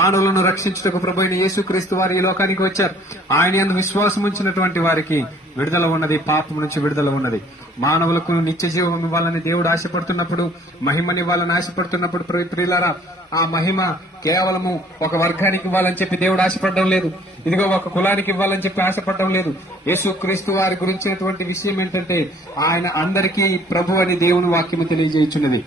మానవులను రక్షించుటకు ప్రభు అయిన యేసుక్రీస్తు వారి ఈ లోకానికి వచ్చారు. ఆయన అందు విశ్వాసం ఉంచినటువంటి వారికి విడుదల ఉన్నది పాపం నుంచి విడుదల ఉన్నది. మానవులకు నిత్య జీవం ఇవ్వాలని దేవుడు ఆశపడుతున్నప్పుడు మహిమనివ్వాలని ఆశపడుతున్నప్పుడు ప్రియులారా ఆ మహిమ కేవలము ఒక వర్గానికి ఇవ్వాలని చెప్పి దేవుడు ఆశపడడం లేదు. ఇదిగో ఒక కులానికి ఇవ్వాలని చెప్పి ఆశపడడం లేదు. యేసు క్రీస్తు వారి గురించినటువంటి విషయం ఏంటంటే ఆయన అందరికీ ప్రభు అని దేవుని వాక్యము తెలియజేయుచున్నది.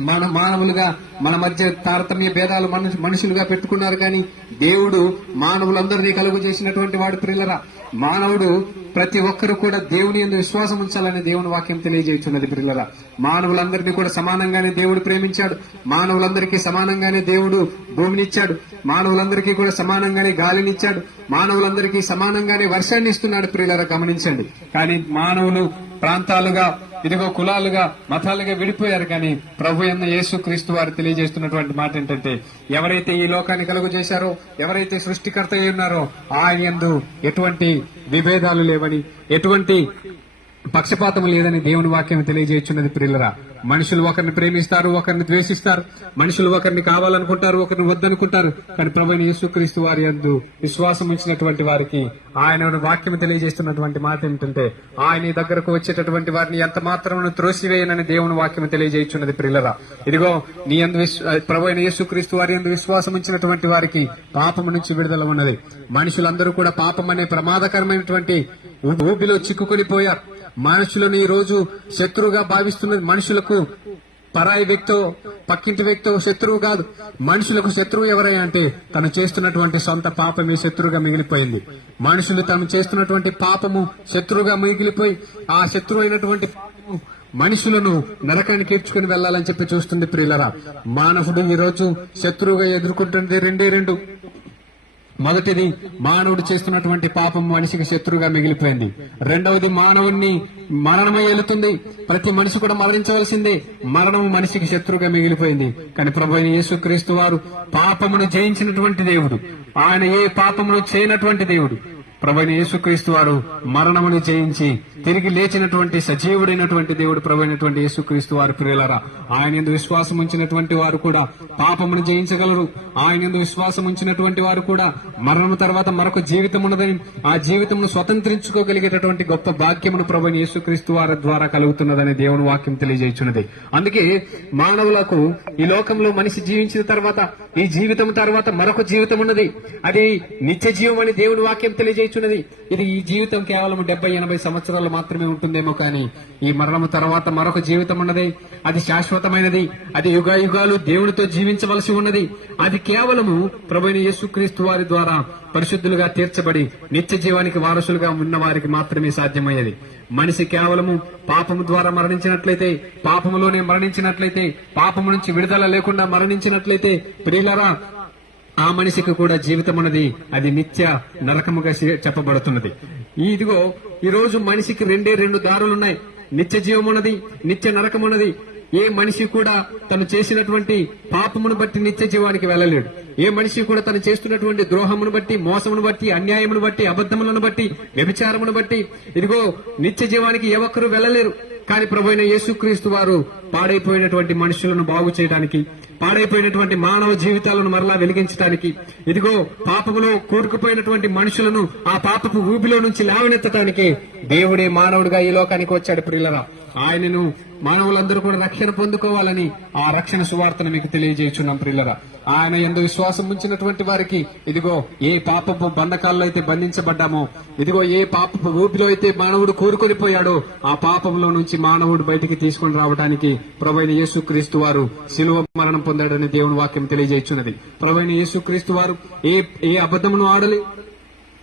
మన మానవులుగా మన మధ్య తారతమ్య భేదాలు మనుషులుగా పెట్టుకున్నారు కానీ దేవుడు మానవులందరినీ కలుగు చేసినటువంటి వాడు ప్రిల్లరా. మానవుడు ప్రతి ఒక్కరు కూడా దేవుని ఎందు విశ్వాసం ఉంచాలని దేవుని వాక్యం తెలియజేస్తున్నది ప్రిల్లరా. మానవులందరినీ కూడా సమానంగానే దేవుడు ప్రేమించాడు. మానవులందరికీ సమానంగానే దేవుడు భూమినిచ్చాడు. మానవులందరికీ కూడా సమానంగానే గాలినిచ్చాడు. మానవులందరికీ సమానంగానే వర్షాన్ని ఇస్తున్నాడు ప్రియులరా గమనించండి. కానీ మానవులు ప్రాంతాలుగా ఇదిగో కులాలుగా మతాలుగా విడిపోయారు కానీ ప్రభు అన్న యేసు క్రీస్తు వారు తెలియజేస్తున్నటువంటి మాట ఏంటంటే ఎవరైతే ఈ లోకాన్ని కలుగు చేశారో ఎవరైతే సృష్టికర్త అయి ఉన్నారో ఆయన యందు ఎటువంటి విభేదాలు లేవని ఎటువంటి పక్షపాతం లేదని దేవుని వాక్యం తెలియజేయచ్చున్నది ప్రిల్లరా మనుషులు ఒకరిని ప్రేమిస్తారు ఒకరిని ద్వేషిస్తారు. మనుషులు ఒకరిని కావాలనుకుంటారు ఒకరిని వద్దనుకుంటారు. కానీ ప్రభు యేసుక్రీస్తు వారి యందు విశ్వాసం ఇచ్చినటువంటి వారికి ఆయన వాక్యం తెలియజేస్తున్నటువంటి మాట ఏమిటంటే ఆయన దగ్గరకు వచ్చేటటువంటి వారిని ఎంత మాత్రం త్రోసివేయనని దేవుని వాక్యం తెలియజేయచ్చున్నది ప్రిల్లరా ఇదిగో నీ అందు ప్రభు అయిన యేసుక్రీస్తు వారి యందు విశ్వాసం ఇచ్చినటువంటి వారికి పాపం నుంచి విడుదల ఉన్నది. మనుషులందరూ కూడా పాపం అనే ప్రమాదకరమైనటువంటి ఊ- ఊబిలో చిక్కుకొని పోయారు. మనుషులను ఈ రోజు శత్రువుగా భావిస్తున్నది మనుషులకు పరాయి వ్యక్తో పక్కింటి వ్యక్తో శత్రువు కాదు. మనుషులకు శత్రువు ఎవరై అంటే తను చేస్తున్నటువంటి సొంత పాపమే శత్రువుగా మిగిలిపోయింది. మనుషులు తను చేస్తున్నటువంటి పాపము శత్రువుగా మిగిలిపోయి ఆ శత్రువు అయినటువంటి మనుషులను నరకానికి ఈడ్చుకుని వెళ్ళాలని చెప్పి చూస్తుంది ప్రియులరా. మానవుడు ఈ రోజు శత్రువుగా ఎదుర్కొంటుంది రెండే రెండు. మొదటిది మానవుడు చేస్తున్నటువంటి పాపం మనిషికి శత్రువుగా మిగిలిపోయింది. రెండవది మానవుణ్ణి మరణమై వెళుతుంది ప్రతి మనిషి కూడా మరణించవలసిందే. మరణము మనిషికి శత్రువుగా మిగిలిపోయింది. కానీ ప్రభు యేసుక్రీస్తు వారు పాపమును జయించినటువంటి దేవుడు. ఆయన ఏ పాపమును చేయనటువంటి దేవుడు. ప్రభుని యేసుక్రీస్తు వారు మరణమును జయించి తిరిగి లేచినటువంటి సజీవుడైనటువంటి దేవుడు ప్రభుత్వ యేసుక్రీస్తు వారి ప్రియులరా ఆయన ఎందు విశ్వాసం ఉంచినటువంటి వారు కూడా పాపమును జయించగలరు. ఆయన ఎందు విశ్వాసం ఉంచినటువంటి వారు కూడా మరణం తర్వాత మరొక జీవితం ఉన్నదని ఆ జీవితమును స్వతంత్రించుకోగలిగేటటువంటి గొప్ప భాగ్యమును ప్రభుని యేసుక్రీస్తు వారి ద్వారా కలుగుతున్నదని దేవుని వాక్యం తెలియజేస్తున్నది అందుకే మానవులకు ఈ లోకంలో మనిషి జీవించిన తర్వాత ఈ జీవితం తర్వాత మరొక జీవితం ఉన్నది అది నిత్య జీవం అని దేవుని వాక్యం కూర్చున్నది. ఇది ఈ జీవితం కేవలం డెబ్బై ఎనభై సంవత్సరాలు మాత్రమే ఉంటుందేమో కానీ ఈ మరణము తర్వాత మరొక జీవితం ఉన్నది. అది శాశ్వతమైనది. అది యుగ యుగాలు దేవునితో జీవించవలసి ఉన్నది. అది కేవలము ప్రభుని యేసుక్రీస్తు వారి ద్వారా పరిశుద్ధులుగా తీర్చబడి నిత్య జీవానికి వారసులుగా ఉన్న వారికి మాత్రమే సాధ్యమయ్యేది. మనిషి కేవలము పాపము ద్వారా మరణించినట్లయితే పాపములోనే మరణించినట్లయితే పాపము నుంచి విడుదల లేకుండా మరణించినట్లయితే ప్రియులరా ఆ మనిషికి కూడా జీవితం అన్నది అది నిత్య నరకముగా చెప్పబడుతున్నది. ఇదిగో ఈ రోజు మనిషికి రెండే రెండు దారులున్నాయి. నిత్య జీవం ఉన్నది నిత్య నరకం ఉన్నది ఏ మనిషి కూడా తను చేసినటువంటి పాపమును బట్టి నిత్య జీవానికి వెళ్ళలేడు. ఏ మనిషి కూడా తను చేస్తున్నటువంటి ద్రోహమును బట్టి మోసమును బట్టి అన్యాయమును బట్టి అబద్ధములను బట్టి వ్యభిచారమును బట్టి ఇదిగో నిత్య జీవానికి ఏ వెళ్ళలేరు. కానీ ప్రభు అయిన యేసుక్రీస్తు వారు పాడైపోయినటువంటి మనుషులను బాగు చేయడానికి పాడైపోయినటువంటి మానవ జీవితాలను మరలా వెలిగించడానికి ఇదిగో పాపములో కూరుకుపోయినటువంటి మనుషులను ఆ పాపపు ఊబిలో నుంచి లేవనెత్తడానికి దేవుడే మానవుడిగా ఈ లోకానికి వచ్చాడు ప్రియులరా. ఆయనను మానవులందరూ కూడా రక్షణ పొందుకోవాలని ఆ రక్షణ సువార్తను మీకు తెలియజేస్తున్నాం ప్రిల్లరా. ఆయన ఎందు విశ్వాసం ఉంచినటువంటి వారికి ఇదిగో ఏ పాపపు బంధకాల్లో అయితే బంధించబడ్డామో ఇదిగో ఏ పాపపు ఊపిలో అయితే మానవుడు కోరుకొనిపోయాడో ఆ పాపంలో నుంచి మానవుడు బయటికి తీసుకొని రావడానికి ప్రవైన యేసుక్రీస్తు వారు శిలువ మరణం పొందాడని దేవుని వాక్యం తెలియజేస్తున్నది ప్రవైన యేసుక్రీస్తు వారు ఏ ఏ అబద్ధమును ఆడలే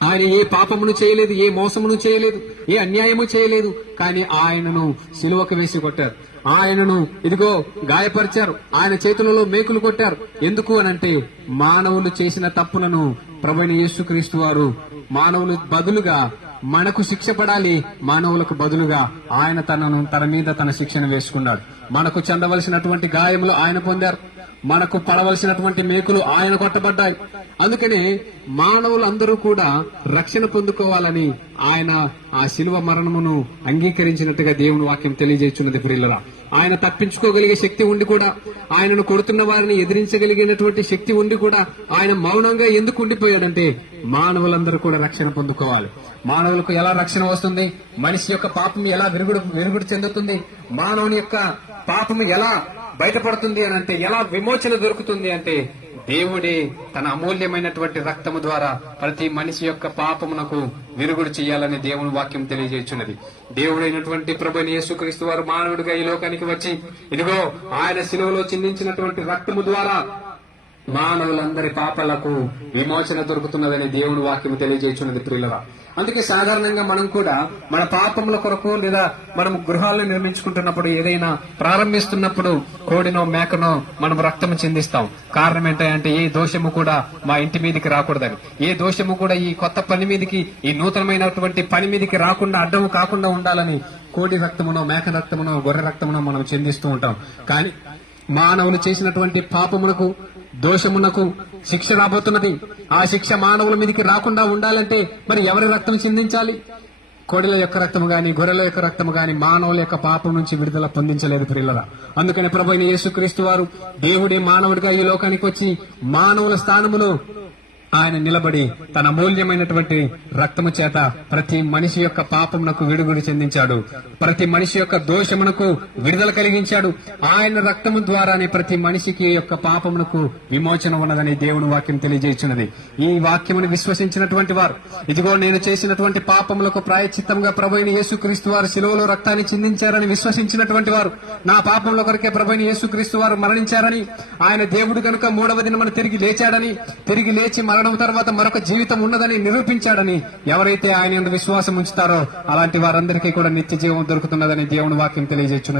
ఆయన ఏ పాపమును చేయలేదు ఏ మోసమును చేయలేదు ఏ అన్యాయము చేయలేదు కానీ ఆయనను సిలువకు వేసి కొట్టారు. ఆయనను ఇదిగో గాయపరిచారు. ఆయన చేతులలో మేకులు కొట్టారు. ఎందుకు అనంటే మానవులు చేసిన తప్పులను ప్రభుని యేసుక్రీస్తు వారు మానవులు బదులుగా మనకు శిక్ష పడాలి మానవులకు బదులుగా ఆయన తనను తన మీద తన శిక్షను వేసుకున్నాడు. మనకు చెందవలసినటువంటి గాయములు ఆయన పొందారు. మనకు పడవలసినటువంటి మేకులు ఆయన కొట్టబడ్డాయి. అందుకనే మానవులందరూ కూడా రక్షణ పొందుకోవాలని ఆయన ఆ శిలువ మరణమును అంగీకరించినట్టుగా దేవుని వాక్యం తెలియజేస్తున్నది ప్రియులరా. ఆయన తప్పించుకోగలిగే శక్తి ఉండి కూడా ఆయనను కొడుతున్న వారిని ఎదిరించగలిగినటువంటి శక్తి ఉండి కూడా ఆయన మౌనంగా ఎందుకు ఉండిపోయాడంటే మానవులందరూ కూడా రక్షణ పొందుకోవాలి. మానవులకు ఎలా రక్షణ వస్తుంది? మనిషి యొక్క పాపం ఎలా విరుగుడు విరుగుడు చెందుతుంది? మానవుని యొక్క పాపము ఎలా బయటపడుతుంది అని అంటే ఎలా విమోచన దొరుకుతుంది అంటే దేవుడే తన అమూల్యమైనటువంటి రక్తము ద్వారా ప్రతి మనిషి యొక్క పాపమునకు విరుగుడు చేయాలని దేవుని వాక్యం తెలియజేస్తున్నది దేవుడైనటువంటి ప్రభుని యేసుక్రీస్తు వారు మానవుడిగా ఈ లోకానికి వచ్చి ఇదిగో ఆయన శిలువలో చిందించినటువంటి రక్తము ద్వారా మానవులందరి పాపలకు విమోచన దొరుకుతున్నదని దేవుని వాక్యం తెలియజేస్తున్నది ప్రియులరా. అందుకే సాధారణంగా మనం కూడా మన పాపముల కొరకు లేదా మనం గృహాలను నిర్మించుకుంటున్నప్పుడు ఏదైనా ప్రారంభిస్తున్నప్పుడు కోడినో మేకనో మనం రక్తం చెందిస్తాం. కారణం ఏంటంటే ఏ దోషము కూడా మా ఇంటి మీదకి రాకూడదని. ఏ దోషము కూడా ఈ కొత్త పని మీదకి ఈ నూతనమైనటువంటి పని మీదకి రాకుండా అడ్డము కాకుండా ఉండాలని కోడి రక్తమునో మేక రక్తమునో గొర్రె రక్తమునో మనం చెందిస్తూ ఉంటాం. కానీ మానవులు చేసినటువంటి పాపమునకు దోషమునకు శిక్ష రాబోతున్నది. ఆ శిక్ష మానవుల మీదకి రాకుండా ఉండాలంటే మరి ఎవరి రక్తం చిందించాలి? కోడిల యొక్క రక్తము గాని గొర్రెల యొక్క రక్తము గాని మానవుల యొక్క పాపం నుంచి విడుదల పొందించలేదు ప్రియులరా. అందుకని ప్రభు యేసుక్రీస్తు వారు దేవుడే మానవుడిగా ఈ లోకానికి వచ్చి మానవుల స్థానములో ఆయన నిలబడి తన అమూల్యమైనటువంటి రక్తము చేత ప్రతి మనిషి యొక్క పాపమునకు విడుగుడి చెందించాడు. ప్రతి మనిషి యొక్క దోషమునకు విడుదల కలిగించాడు. ఆయన రక్తము ద్వారానే ప్రతి మనిషికి యొక్క పాపమునకు విమోచన ఉన్నదని దేవుని వాక్యం తెలియజేస్తున్నది ఈ వాక్యమును విశ్వసించినటువంటి వారు ఇదిగో నేను చేసినటువంటి పాపములకు ప్రాయచిత్తంగా ప్రభుని యేసుక్రీస్తు వారు శిలువలో రక్తాన్ని చిందించారని విశ్వసించినటువంటి వారు నా పాపముల కొరకే ప్రభుని యేసుక్రీస్తు వారు మరణించారని ఆయన దేవుడు కనుక మూడవ దినమున తిరిగి లేచాడని తిరిగి లేచి మరణ తర్వాత మరొక జీవితం ఉన్నదని నిరూపించాడని ఎవరైతే ఆయన విశ్వాసం ఉంచుతారో అలాంటి వారందరికీ కూడా నిత్య జీవం దొరుకుతున్నదని దేవుని వాక్యం తెలియజేస్తున్నది.